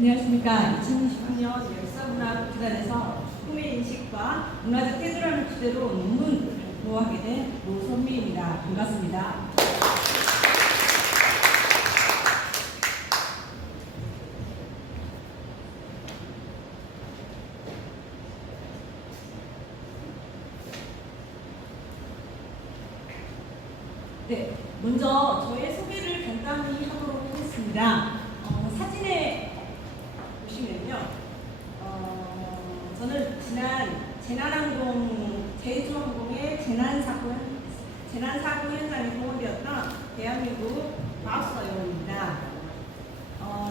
안녕하십니까. 2020년 열사문화기관에서 꿈의 인식과 문화적 태도라는 주제로 논문을 보호하게 된 노선미입니다. 반갑습니다. 네, 먼저 저의 소개를 간단히 하도록 하겠습니다. 사진에 보시면요, 저는 지난 재난항공 제주항공의 재난사고 현장에 동원되었던 대한민국 과학수사요원입니다.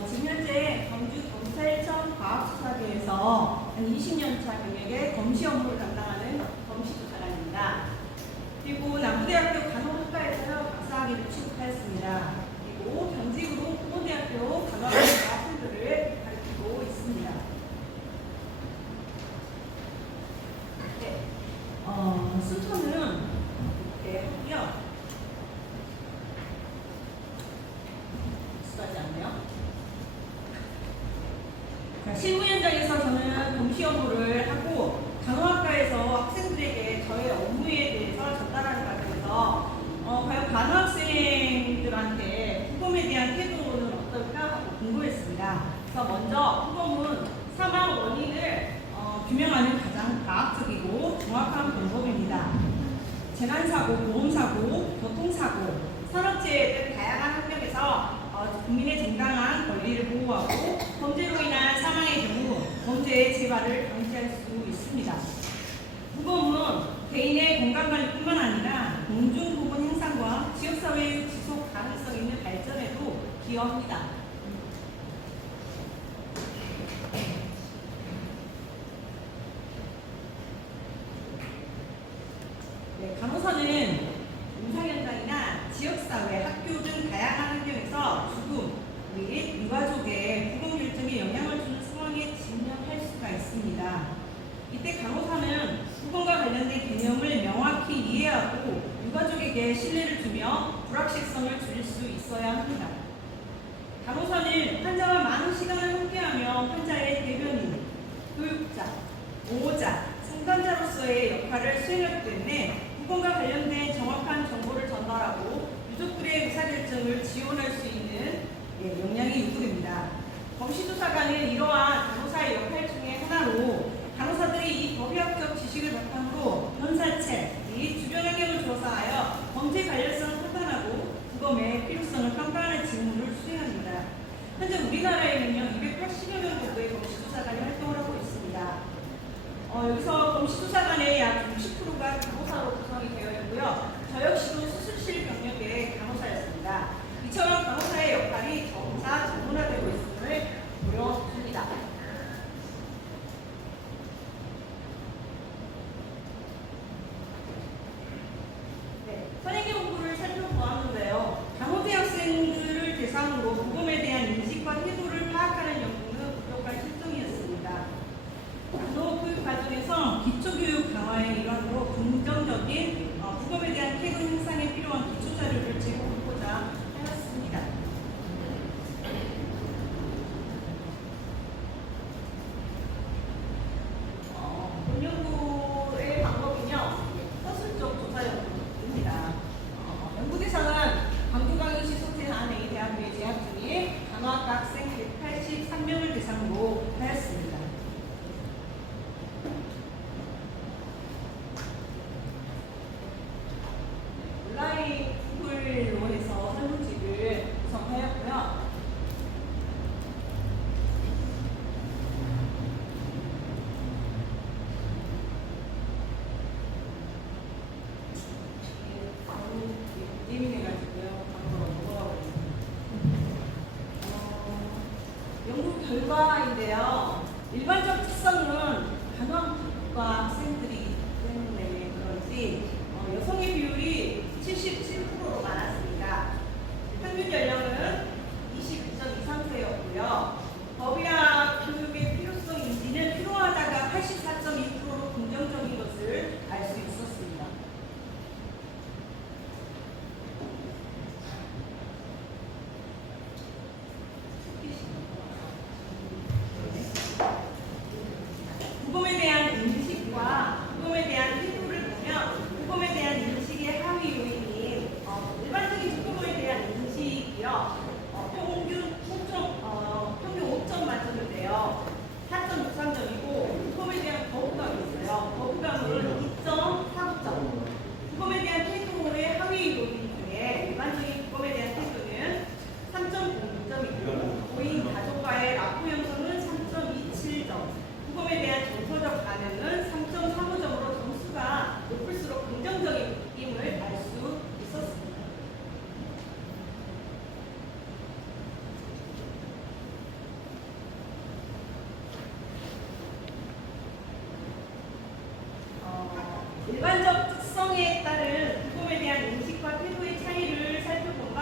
지금 현재 경주 검찰청 과학수사대에서 한 20년차 경력의 검시 업무를 담당하는 검시조사관입니다. 그리고 남부대학교 간호학과에서 박사학위를 취득하였습니다. 그리고 경직으로 부모대학교 간호학과 학생들을 가르치고 있습니다. 네, 순서는 이렇게 하고요. 수고하지 않네요. 실무 현장에서 저는 검시 업무를 하고 간호학과에서 학생들에게 저의 업무에 대해서 전달하는 과정에서 과연 간호학생들한테 후검에 대한 태도는 어떨까 하고 궁금했습니다. 그래서 먼저 후검은 사망 원인을 규명하는 가장 과학적이고 정확한 방법입니다. 재난사고, 보험사고, 교통사고, 산업재해 등 다양한 환경에서 국민의 정당한 권리를 보호하고 범죄로 인한 사망의 경우 범죄의 재발을 방지할 수 있습니다. 후검은 개인의 건강관리뿐만 아니라 공중보건 향상과 지역사회의 지속 가능성 있는 발전에도 기여합니다. 네, 간호사는 임상현장이나 지역사회, 학교 등 다양한 환경에서 죽음 및 유가족의 부검 결정에 영향을 주는 상황에 직면할 수가 있습니다. 이때 간호사는 부검과 관련된 개념을 명확히 이해하고 유가족에게 신뢰를 주며 불확실성을 줄일 수 있어야 합니다. 간호사는 환자와 많은 시간을 함께하며 환자의 대변인, 교육자, 보호자, 상담자로서의 역할을 수행하기 때문에 부검과 관련된 정확한 정보를 전달하고 유족들의 의사결정을 지원할 수 있는 역량이 요구됩니다. 검시조사관은 이러한 간호사의 역할 중에 하나로 간호사들이 이 법의학적 지식을 바탕으로 현사체 및 주변 환경을 조사하여 범죄 관련성을 판단하고 부검의 필요성을 평가하는 직무를 수행합니다. 현재 우리나라에는요 280여 명 정도의 검시조사관이 활동을 하고 있습니다. 여기서 검시조사관의 약 60%가 간호사로 구성이 되어 있고요. 저 역시도 수술실 경력의 간호사였습니다. 이처럼 간호사의 역할이 점차 전문화되고 있음을 보여줍니다. 선행의 공부를 살펴보았는데요. 간호대 학생들을 대상으로 부검에 대한 인식과 태도를 파악하는 연구는 부족한 실정이었습니다. 간호 교육 과정에서 기초교육 강화의 일환으로 긍정적인 부검에 대한 태도 향상에 필요한 기초 자료를 제공하고자 하였습니다. 본 연구의 방법은요, 서술적 조사 연구입니다. 연구 대상은 광주광역시 소태한 A대학교에 재학 중인 간호학과 학생 183명을 대상으로 하였습니다. 온라인 구글로 해서 설문지를 구성하였고요. 예민해가지고요. 연구 결과인데요. 일반적 특성은 간호학과 학생들이기 때문에 그런지 여성의 비율이 77%로 많았습니다. 평균 연령은 22.23세였고요. 법의학 교육의 필요성 인지는 필요하다가 84.2%로 긍정적인 것을 알 수 있었습니다.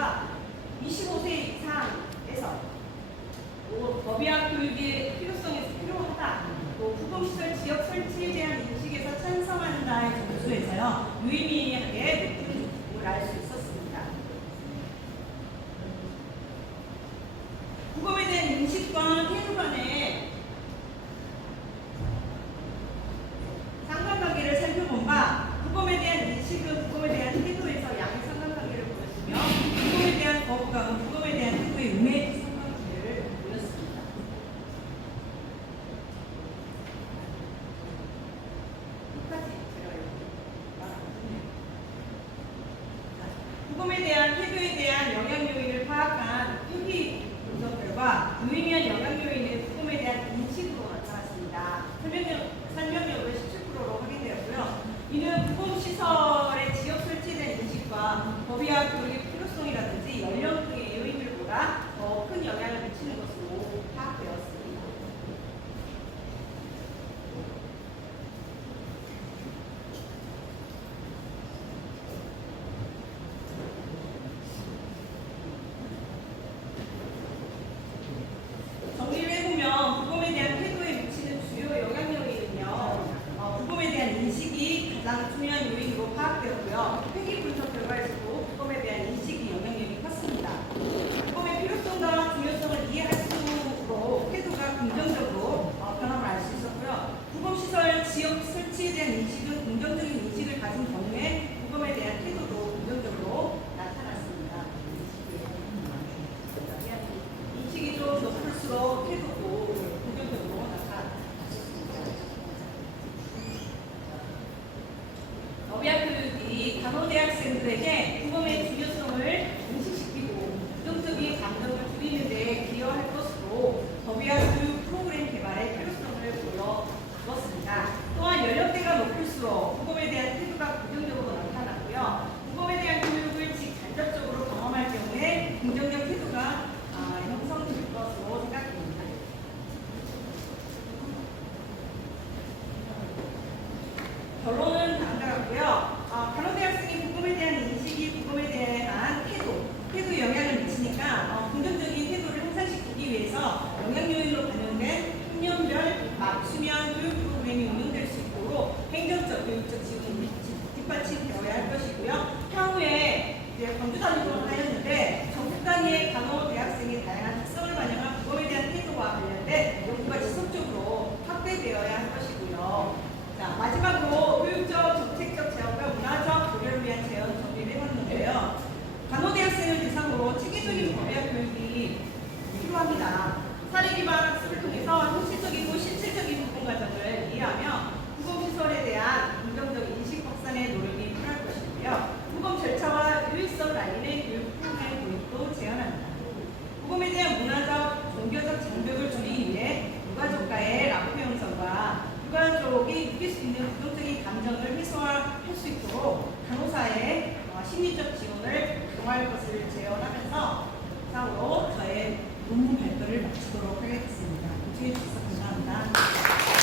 보니까 25세 이상에서 또 법의학 교육의 필요성에서 필요하다. 또 구공시설 지역 설치에 대한 인식에서 찬성한다의 점수에서요. 유의미하게 높은 점수를 알 수 있었습니다. 구검에 대한 인식과 태도 간의 상관관계를 살펴본 바 구검에 대한 인식은 구검에 대한 태도에서 양의 상관관계를 보였으며 구검에 대한 거부감은 구검에 대한 태도의 음의 상관관계를 보였습니다. 끝까지 제가 이렇게 말하거든요. 구검에 대한 태도에 대한 영향 요인을 파악한 표기 분석 결과 유의미한 영향 요인은 구검에 대한 인식으로 나타났습니다. 설명력을 17%로 확인되었고요. 이는 구검시설의 지역 설치에 대한 인식과 법의학 교육의 필요성이라든지 연령 등의 요인들보다 더 큰 영향을 미치는 것으로 파악되었습니다. 정리를 해보면 구검에 대한 태도에 미치는 주요 영향 요인은요. 구검에 대한 인식이 가장 중요한 요인으로 파악되었고요. 회계 분석 결과에서도 구검에 대한 인식이 영향력이 컸습니다. 구검의 필요성과 중요성을 이해할 수록 태도가 긍정적으로 변함을 알 수 있었고요. 구검시설 지역 설치에 대한 인식은 긍정적인 인식을 가진 경우에 구검에 대한 태도도 긍정적으로 나타났습니다. 인식이 좀 높을수록 태도도 긍정적으로 나타났습니다. 법의학 교육이 간호대학생들에게 구검의 중요성을 인식시키고 부정적인 감정을 줄이는 데 기여할 것으로 법의학 교육 프로그램 개발의 필요성을 보여주었습니다. 또한 연령대가 높을수록 구검에 대한 태도가 긍정적으로 나타났고요. 구검에 대한 교육을 직간접적으로 경험할 경우에 긍정적 태도가 형성될 것으로 생각됩니다. 결론은 다음과 같고요. 간호대학생의 구검에 대한 인식이 구검에 대한 태도에 영향을 미치니까 긍정적인 태도를 향상시키기 위해서 영향 요인으로 반영된 학년별 맞춤형 교육 프로그램이 운영될 수 있도록 행정적, 교육적 지원이 뒷받침되어야 할 것이고요. 향후에 이제 광주 단위로 하였는데 전국 단위의 간호 대학생의 다양한 특성을 반영한 구검에 대한 태도와 관련된 연구가 지속적으로 확대되어야 할 것이고요. 자, 마지막으로 교육적, 정책적 제안과 문화적 교류를 위한 제안 정리를 해봤는데요. 간호대학생을 대상으로 체계적인 법의학 교육이 필요합니다. 사례 기반 학습을 통해서 현실적이고 실질적인 구공 과정을 이해하며 구검시설에 대한 긍정적 인식 확산의 노력이 필요할 것이고요. 구검 절차와 유익성을 알리는 교육 프로그램 도입도 제안합니다. 구검에 대한 문화적, 종교적 장벽을 줄이기 위해 유가족과의 라포 형성과 유가족이 느낄 수 있는 부정적인 감정을 해소할 수 있도록 간호사의 심리적 지원을 강화할 것을 제언하면서 이상으로 저의 논문 발표를 마치도록 하겠습니다. 고생해 주셔서 감사합니다.